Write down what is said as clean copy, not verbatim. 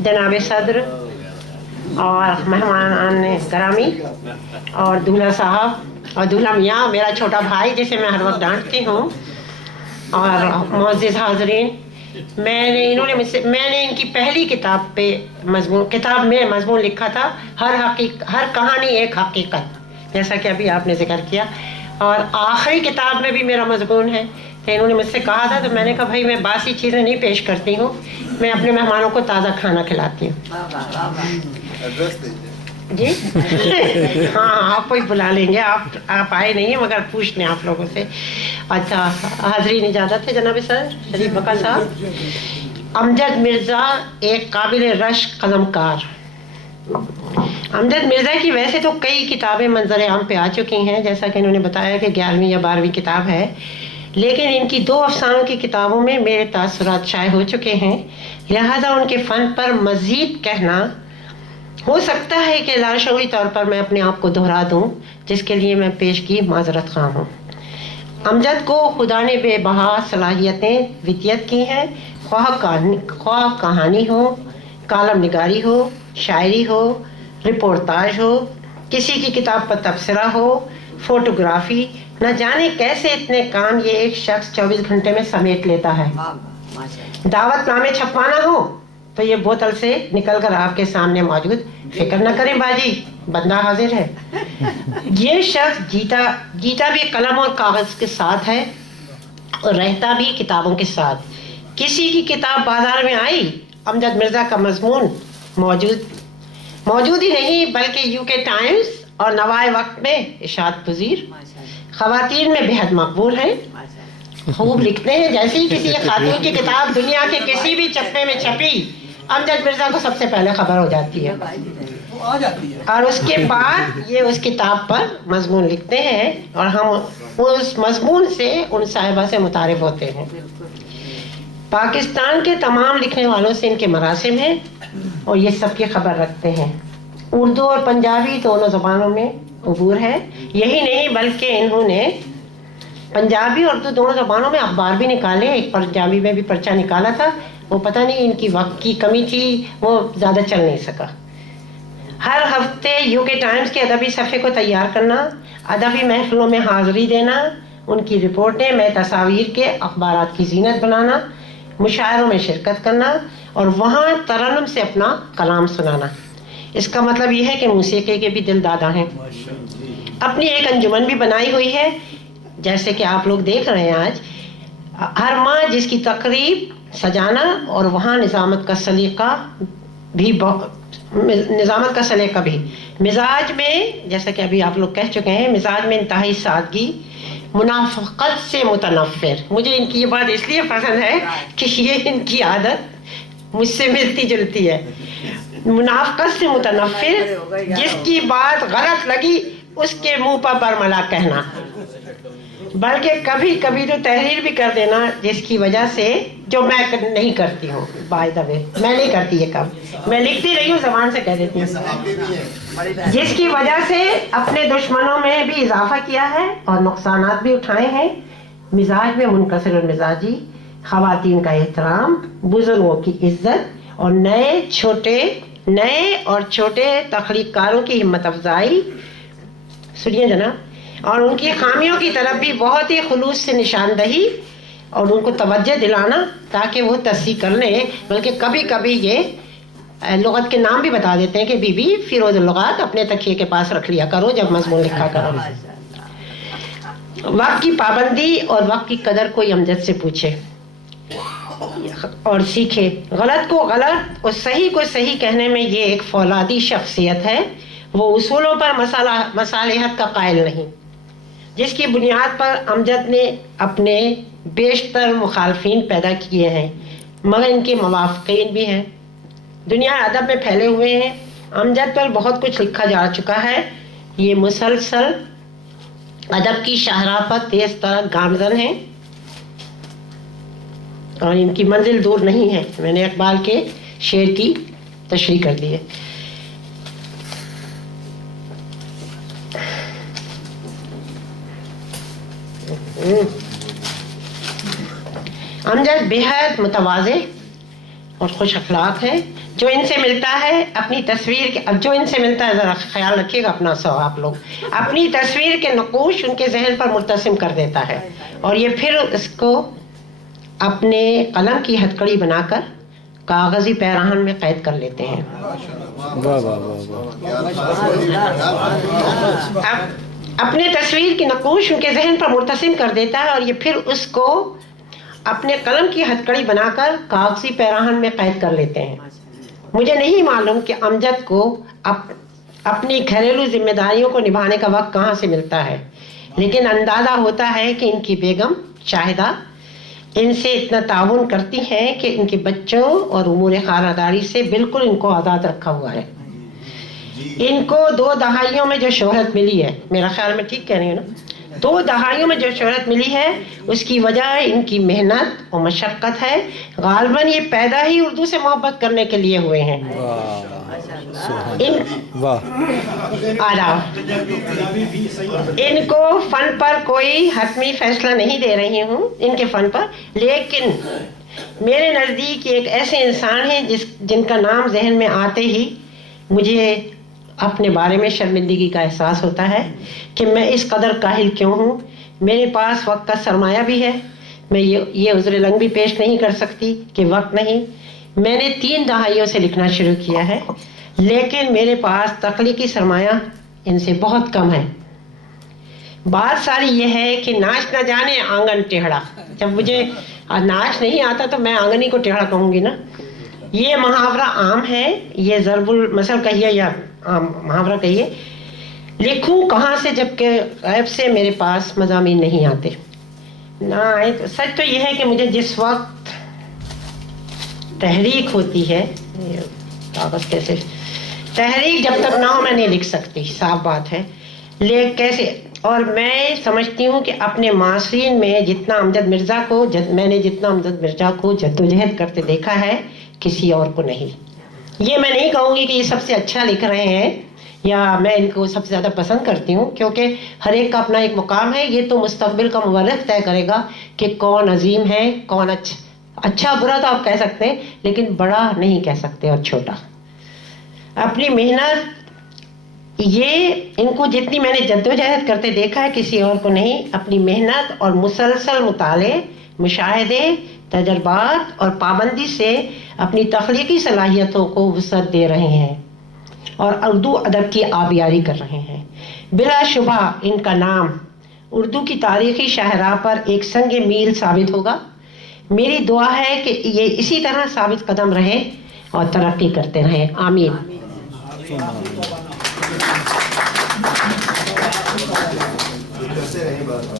जनाब सदर और मेहमान ग्रामी और दूल्हा साहब और दूल्हा मियाँ, मेरा छोटा भाई जिसे मैं हर वक्त डांटती हूँ, और मुअज़्ज़िज़ हाज़रीन, मैंने इनकी पहली किताब में मजमून लिखा था, हर कहानी एक हकीकत, जैसा कि अभी आपने जिक्र किया, और आखिरी किताब में भी मेरा मजमून है। तो इन्होंने मुझसे कहा था, तो मैंने कहा भाई मैं बासी चीज़ें नहीं पेश करती हूँ, मैं अपने मेहमानों को ताज़ा खाना खिलाती हूँ। जी हाँ, आपको ही बुला लेंगे, आप आए नहीं हैं मगर पूछ लें आप लोगों से। अच्छा, हाज़रीन इजाज़त है जनाब सर शरीफ बका साहब। अमजद मिर्ज़ा एक काबिल रश्क कलमकार। अमजद मिर्ज़ा की वैसे तो कई किताबें मंजर आम पे आ चुकी हैं, जैसा कि इन्होंने बताया कि 11वीं या 12वीं किताब है, लेकिन इनकी 2 अफसानों की किताबों में मेरे तासुरात शाये हो चुके हैं, लिहाजा उनके फ़न पर मज़ीद कहना हो सकता है कि लाशऊरी तौर पर मैं अपने आप को दोहरा दूं, जिसके लिए मैं पेश की माजरत ख़्वाह हूँ। अमजद को खुदा ने बेबहा सलाहियतें वितियत की हैं, ख्वाह कहानी हो, कालम निगारी हो, शायरी हो, रिपोर्टाज हो, किसी की किताब पर तबसरा हो, फोटोग्राफी, न जाने कैसे इतने काम ये एक शख्स 24 घंटे में समेट लेता है। दावतनामे छपवाना हो तो ये बोतल से निकलकर आपके सामने मौजूद, फिक्र न करें बाजी, बंदा हाजिर है। ये शख्स जीता भी कलम और कागज के साथ है और रहता भी किताबों के साथ। किसी की किताब बाजार में आई, अमजद मिर्ज़ा का मजमून मौजूद ही नहीं बल्कि यूके टाइम्स और नवाए वक्त में इशात पजीर, खवातीन में बेहद मकबूल हैं, खूब लिखते हैं। जैसे ही किसी खातून की किताब दुनिया के किसी भी चप्पे में छपी, अमजद मिर्ज़ा को सबसे पहले खबर हो जाती है और उसके बाद ये उस किताब पर मजमून लिखते हैं और हम उस मजमून से उन साहिबा से मुतारिफ होते हैं। पाकिस्तान के तमाम लिखने वालों से इनके मरासिम हैं और ये सबकी खबर रखते हैं। उर्दू और पंजाबी दोनों ज़बानों में अबूर है। यही नहीं बल्कि इन्होंने पंजाबी और उर्दू दोनों ज़बानों में अखबार भी निकाले। एक पंजाबी में भी पर्चा निकाला था, वो पता नहीं इनकी वक्त की कमी थी, वो ज़्यादा चल नहीं सका। हर हफ्ते यूके टाइम्स के अदबी सफ़े को तैयार करना, अदबी महफिलों में हाज़िरी देना, उनकी रिपोर्टें में तस्वीर के अखबारात की जीनत बनाना, मुशायरों में शिरकत करना और वहाँ तरन्नुम से अपना कलाम सुनाना। इसका मतलब यह है कि मूसीक़ी के भी दिल दादा हैं। अपनी एक अंजुमन भी बनाई हुई है, जैसे कि आप लोग देख रहे हैं आज, हर माह जिसकी तकरीब सजाना और वहाँ निज़ामत का सलीका भी मिजाज में, जैसा कि अभी आप लोग कह चुके हैं, मिजाज में इंतहाई सादगी, मुनाफ़क़त से मुतनफ़िर। मुझे इनकी ये बात इसलिए पसंद है कि ये इनकी आदत मुझसे मिलती जुलती है। मुनाफ़क़त से मुतनफ़िर, जिसकी बात गलत लगी उसके मुंह पर बरमला कहना, बल्कि कभी कभी तो तहरीर भी कर देना, जिसकी वजह से, जो मैं नहीं करती हूँ, बाय द वे मैं नहीं करती ये काम, मैं लिखती रही हूँ, ज़बान से कह देती हूँ, जिसकी वजह से अपने दुश्मनों में भी इजाफा किया है और नुकसानात भी उठाए हैं। मिजाज में मुनकसिर मिजाजी, ख़वातीन का एहतराम, बुजुर्गों की इज्जत और नए और छोटे तख्लीक़कारों की हिम्मत अफजाई, सुनिए जनाब, और उनकी खामियों की तरफ भी बहुत ही खुलूस से निशानदही और उनको तवज्जो दिलाना ताकि वो तस्दीक कर लें। बल्कि कभी कभी ये लुग़त के नाम भी बता देते हैं कि बीबी फिरोज़ लुग़ात अपने तकिए के पास रख लिया करो जब मज़मून लिखा करो। वक्त की पाबंदी और वक्त की कदर कोई अमजद से पूछे और सीखे। गलत को गलत और सही को सही कहने में ये एक फौलादी शख्सियत है। वो उसूलों पर मसालिहत का कायल नहीं, जिसकी बुनियाद पर अमजद ने अपने बेशतर मुखालफिन पैदा किए हैं, मगर इनके मुवाफ़िक़ीन भी हैं। दुनिया अदब में फैले हुए हैं। अमजद पर बहुत कुछ लिखा जा चुका है। ये मुसलसल अदब की शाहराह पर तेज़ तरह गामज़न हैं और इनकी मंजिल दूर नहीं है। मैंने इकबाल के शेर की तशरीह कर दी है। अमजद बेहद मुतवाज़े اور خوش اخلاق ہیں. جو ان سے ملتا ہے اپنی تصویر کے، اب جو ان سے ملتا ہے ذرا خیال رکھیے گا اپنا سو آپ لوگ، اپنی تصویر کے نقوش ان کے ذہن پر مرتسم کر دیتا ہے اور یہ پھر اس کو اپنے قلم کی ہتھکڑی بنا کر کاغذی پیراہن میں قید کر لیتے ہیں. واہ واہ واہ واہ. اب اپنے تصویر کی نقوش ان کے ذہن پر مرتسم کر دیتا ہے اور یہ پھر اس کو اپنے قلم کی ہتھکڑی بنا کر کاغذی پیراہن میں قید کر لیتے ہیں. مجھے نہیں معلوم کہ امجد کو اپنی گھریلو ذمہ داریوں کو نبھانے کا وقت کہاں سے ملتا ہے، لیکن اندازہ ہوتا ہے کہ ان کی بیگم شاہدہ ان سے اتنا تعاون کرتی ہیں کہ ان کے بچوں اور امور خانہ داری سے بالکل ان کو آزاد رکھا ہوا ہے. ان کو 2 دہائیوں میں جو شہرت ملی ہے، میرا خیال میں ٹھیک کہہ رہی ہوں نا، 2 دہائیوں میں جو شہرت ملی ہے اس کی وجہ ان کی محنت اور مشقت ہے. غالباً یہ پیدا ہی اردو سے محبت کرنے کے لیے ہوئے ہیں. ان کو فن پر کوئی حتمی فیصلہ نہیں دے رہی ہوں، ان کے فن پر، لیکن میرے نزدیک ایک ایسے انسان ہیں جن کا نام ذہن میں آتے ہی مجھے اپنے بارے میں شرمندگی کا احساس ہوتا ہے کہ میں اس قدر کاہل کیوں ہوں. میرے پاس وقت کا سرمایہ بھی ہے، میں یہ عذر لنگ بھی پیش نہیں کر سکتی کہ وقت نہیں. میں نے 3 دہائیوں سے لکھنا شروع کیا ہے، لیکن میرے پاس تخلیقی سرمایہ ان سے بہت کم ہے. بات ساری یہ ہے کہ ناچ نہ جانے آنگن ٹیڑھا. جب مجھے ناچ نہیں آتا تو میں آنگن ہی کو ٹیڑھا کہوں گی نا. یہ محاورہ عام ہے، یہ ضرب المثل کہیے یا عام محاورہ کہیے. لکھوں کہاں سے جب کہ غیب سے میرے پاس مضامین نہیں آتے. نہ آئے تو سچ تو یہ ہے کہ مجھے جس وقت تحریک ہوتی ہے، کاغذ کیسے، تحریک جب تک نہ ہو میں نہیں لکھ سکتی، صاف بات ہے. لیکن کیسے، اور میں سمجھتی ہوں کہ اپنے معاصرین میں جتنا امجد مرزا کو میں نے جتنا امجد مرزا کو جدوجہد کرتے دیکھا ہے کسی اور کو نہیں. یہ میں نہیں کہوں گی کہ یہ سب سے اچھا لکھ رہے ہیں یا میں ان کو سب سے زیادہ پسند کرتی ہوں، کیونکہ ہر ایک کا اپنا ایک مقام ہے. یہ تو مستقبل کا مورخ طے کرے گا کہ کون عظیم ہے، کون اچھا برا تو آپ کہہ سکتے ہیں لیکن بڑا نہیں کہہ سکتے اور چھوٹا. اپنی محنت، یہ ان کو جتنی میں نے جدوجہد کرتے دیکھا ہے کسی اور کو نہیں. اپنی محنت اور مسلسل مطالعے، مشاہدے، تجربات اور پابندی سے اپنی تخلیقی صلاحیتوں کو وسعت دے رہے ہیں اور اردو ادب کی آبیاری کر رہے ہیں. بلا شبہ ان کا نام اردو کی تاریخی شاہراہ پر ایک سنگ میل ثابت ہوگا. میری دعا ہے کہ یہ اسی طرح ثابت قدم رہے اور ترقی کرتے رہیں. آمین.